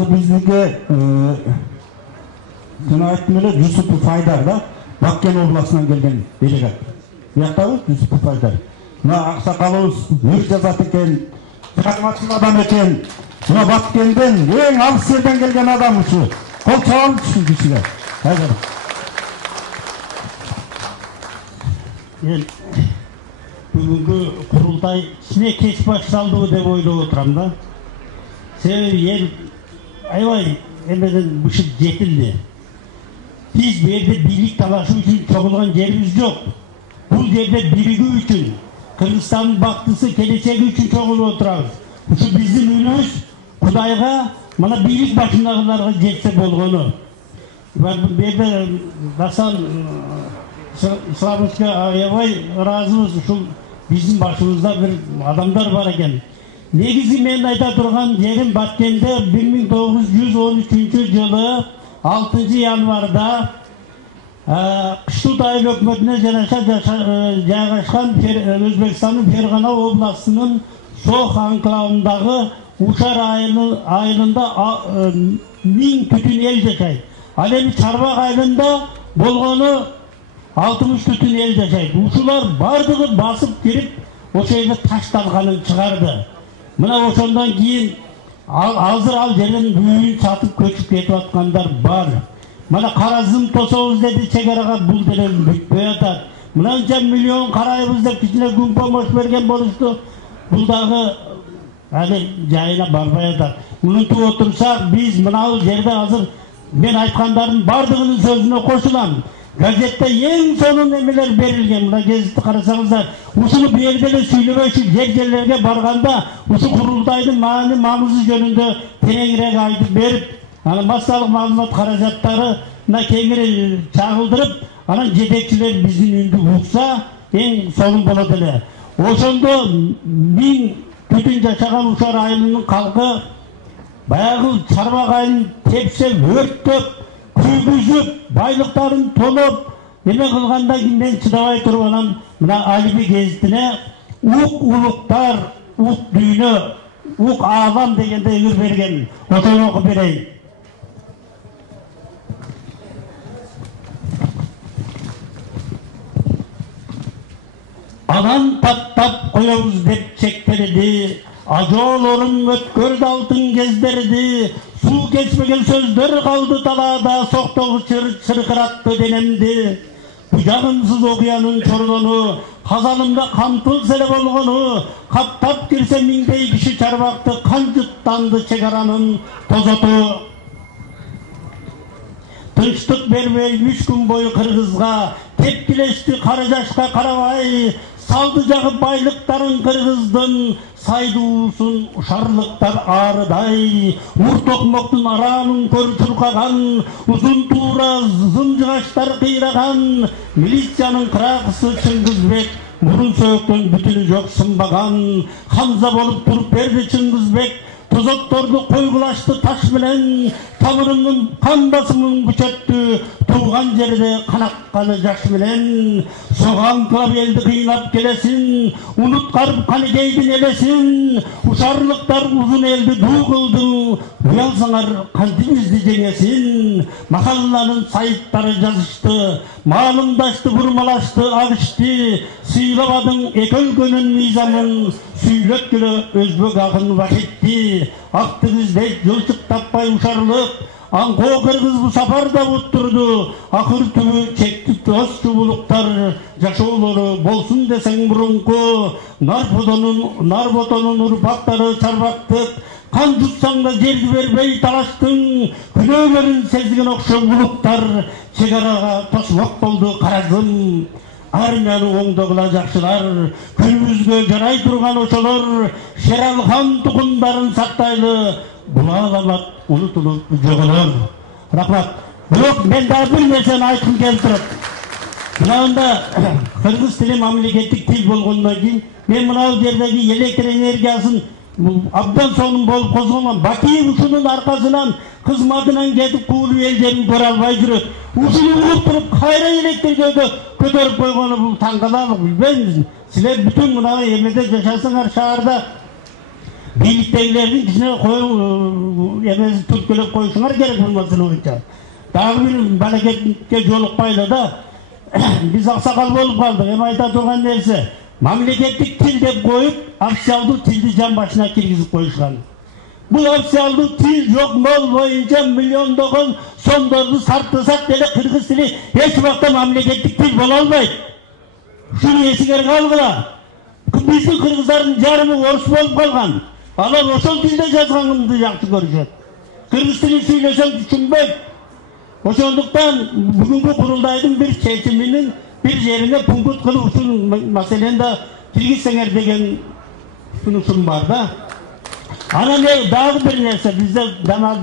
азыр биздики жана айттым эле Жусупов Айдар да Баккен областынан келген делегат. Бияктабы Жусупов Айдар. Мына аксакалыбыз өр жазат экен, прагматик адам экен. Мына Баккенден эң алыс жерден келген адам ушу. Кол чабалып түшүн кишиге. Айдар. Бүгүнкү курултай кичине кеч башталдыбы деп ойлоп отурам да. Себеби эл аябай эмеден бышып жетилди. Биз бу жерде бийлик талашы үчүн чогулган жерибиз жок. Бул жерде биригүү үчүн, Кыргызстандын бактысы, келечеги үчүн чогулуп отурабыз. Ушу биздин үнүбүз Кудайга, мына бийлик башындагыларга жетсе болгону. Бу жерде Дасан Исламовичке аябай ыраазыбыз. Ушул биздин башыбызда бир адамдар бар экен. Негизи мен айта турган жерим Баккенде 1913 жылы 6 январда кыштуу дайыл өкмөтүнө жайгашкан Өзбекстандын Фергана областынын Сох анклавындагы Ушар айылында 1000 түтүн эл жашайт. Ал эми Чарбак айылында болгону 60 түтүн эл жашайт. Ушулар бардыгы басып кирип, ошол жерде ташталганын чыгарды. Мына ошондон кийин азыр ал жерден үйүн сатып көчүп кетип аткандар бар. Мына Каразым тособуз деди чегарага, бул деле бүтпөй атат. Мынанча миллион карайбыз деп кичине күн помощь берген болушту. Бул дагы али жайына барбай атат. Унутуп отурсак, биз мына жерде азыр мен айткандардын бардыгынын сөзүнө кошулам. Газетте ең сонун эмелер берилген. Мына газетти карасаңыздар, ушуну бу жерде эле сүйлөбөчү жерлерге барганда ушу курултайдын маңызы жөнүндө тереңирээк айтып берип, анан массалык маалымат каражаттарына кеңири чагылдырып, анан жетекчилер биздин үндү укса эң сонун болот эле. Ошондо 1000 түтүн жашаган Ушар айылынын калкы баягы Чарбак айылын тепсе, өрттөп, күйгүзүп, байлыктарын тоноп, эме кылгандан кийин мен чыдабай туруп анан мына Алиби гезитине ук улуктар, ук дүйнө, ук аалам дегенде ыр берген. Ошону окуп берейин. Анан таптап коебуз деп чектерди, ажоолорум өткөрдү алтын кездерди, суу кечпеген сөздөр калды талаада, соктогу чыркыратты денемди. Бу жагымсыз окуянын чорлону, казанымда камтылса эле болгону, каттап кирсе миңдей киши Чарбакты канжыттанды чегаранын тозоту. Тынчтык бербей 3 күн бою Кыргызга, тепкилешти кара жашка карабай, салды жагып байлыктарын Кыргыздын, сайдуусун ушарлыктар арыдай, уртокмоктун араанын көр чуркаган, узун туура зымжыгаштар кыйраган, милициянын кыракысы Чыңгызбек, мурун сөөктөн бүтүнү жок сынбаган, Хамза болуп туруп берди Чыңгызбек, тозотторду койгулашты таш менен, тамырынын кан басымын күчөттү, тууган жерде канакканы жаш менен. Соган кылап элди кыйнап келесин, унуткарып Каныкейдин элесин, ушарлыктар узун элди дуу кылды, уялсаңар кантимизди жеңесин. Махалланын сайыттары жазышты, маалымдашты, бурмалашты, агышты, сыйлабадың эки өлкөнүн мыйзамын, сүйлөткүлө өзбек акын Вахитти. Актыбиздей жылчык таппай ушарлык, аңко кыргыз бу сапарда буттурду, акыр түбү чекти төз чубулуктар, жашоолору болсун десең мурунку, Нарботонун урпактары Чарбактык, кан жутсаң да жерди бербей талаштың, күнөөлөрүн сезген окшо булуктар, чегарага тосмок болду Каразым. Армияны оңдогула жакшылар, күнүбүзгө жарай турган ошолор, Шералхан тукумдарын сактайлы, булаламат унутулуп жоголор. Рахмат. Бирок мен дагы бир нерсени айткым келип турат. Мынанда кыргыз тили мамлекеттик тил болгондон кийин мен мына жердеги электр энергиясын абдан сонун болуп козголгон. Бакиев ушунун аркасынан кызматынан кетип куулуу элдерин көрө албай жүрөт. Ушуну угуп туруп кайра электрге көтөрүп койгону бул таң каларлык. Билбейм, силер бүтүн мына эмеде жашасаңар, шаарда бийликтегилердин кичине эмеси түрткүлөп коюшуңар керек бул маселе боюнча. Дагы бир балекетке жолукпайлы да биз аксакал болуп калдык. Эми айта турган нерсе, мамлекеттик тил деп коюп, официалдуу тилди жан башына киргизип коюшкан. Бул официалдуу тил жок мол боюнча миллиондогон сомдорду сарптасак деле кыргыз тили эч убакта мамлекеттик тил боло албайт. Шуну эсиңерге алгыла. Биздин кыргыздардын жарымы орус болуп калган. Алар ошол тилде жазганымды жакшы көрүшөт. Кыргыз тилин сүйлөсөм түшүнбөйт. Ошондуктан бүгүнкү курулдайдын бир чечиминин бир жерине пункт кылып ушул маселени да киргизсеңер деген сунушум бар да. Анан дагы бир нерсе, бизде дамал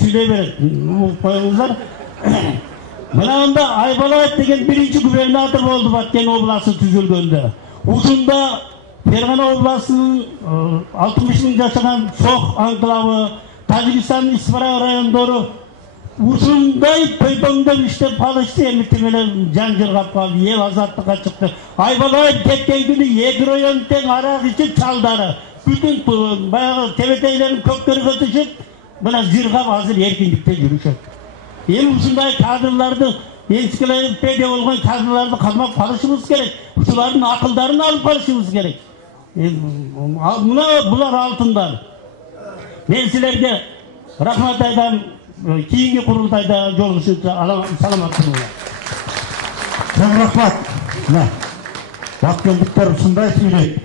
сүйлөй берет. Коюңуздар. Мынанда Айбалаев деген биринчи губернатор болду Баткен областы түзүлгөндө. Ушунда Фергана областынын 60 миң жашаган Сох анклавы, Тажикстандын Испара райондору ушундай көйпөңдөп иштеп калышты, эми менен жан жыргап калды, эл азаттыкка чыкты. Айбалаев кеткен күнү 2 район тең арак ичип чалдары, бүтүн баягы тебетейлерин көктөргө түшүп, мына жыргап азыр эркиндикте жүрүшөт. Эми ушундай кадрларды, энциклопедия болгон кадрларды калмап калышыбыз керек. Ушулардын акылдарын алып калышыбыз керек. Мына булар алтындар. Мен силерге рахмат айтам. Кийинки курултайда жолугушунча саламат болуңар. Чоң рахмат. Баткендиктер ушундай сүйлөйт.